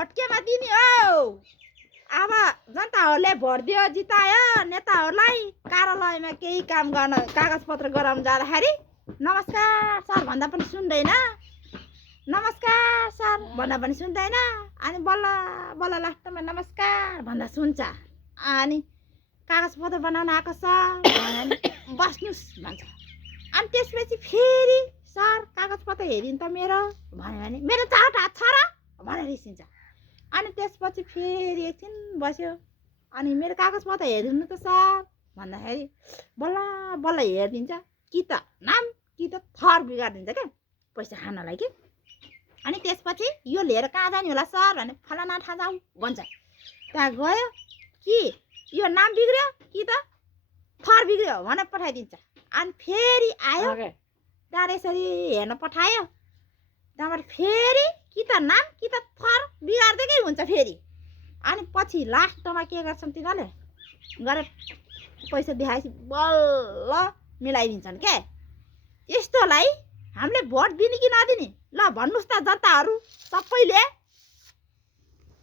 vote केमा दिने हो अब जनताहरूले भोट दियो जितायो नेताहरूलाई कार्यालयमा केही काम गर्न कागजपत्र गराउन जाँदाखेरि नमस्कार सर भन्दा पनि सुन्दैन नमस्कार सर भन्दा पनि सुन्दैन अनि बल्ल बल्ल लास्टमा नमस्कार भन्दा सुन्छ अनि कागजपत्र बनाउन आएको सर भने बस्नुस् भन्छ अनि त्यसपछि फेरि सर कागजपत्र हेरिन् त मेरो भन्यो भने मेरो चाट हात छ र भनेर रिसिन्छ अनि त्यसपछि फेरि एकछिन बस्यो अनि मेरो कागजपत्र हेरिदिनु त सर भन्दाखेरि बल्ल बल्ल हेरिदिन्छ कि त नाम कि त थर बिगारिदिन्छ क्या पैसा खानलाई कि अनि त्यसपछि यो लिएर कहाँ जाने होला सर भने फलाना ठाउँ जाऊ भन्छ त्यहाँ गयो कि यो नाम बिग्रियो कि त थर बिग्रियो भनेर पठाइदिन्छ अनि फेरि आयो त्यहाँ यसरी हेर्न पठायो त्यहाँबाट फेरि कि त नाम कि त थर बिगार्दैकै हुन्छ फेरि अनि पछि लास्टमा के गर्छन् तिनीहरूले गरेर पैसा देखाएपछि बल्ल मिलाइदिन्छन् के यस्तोलाई हामीले भोट दिने कि नदिने ल भन्नुहोस् त जनताहरू सबैले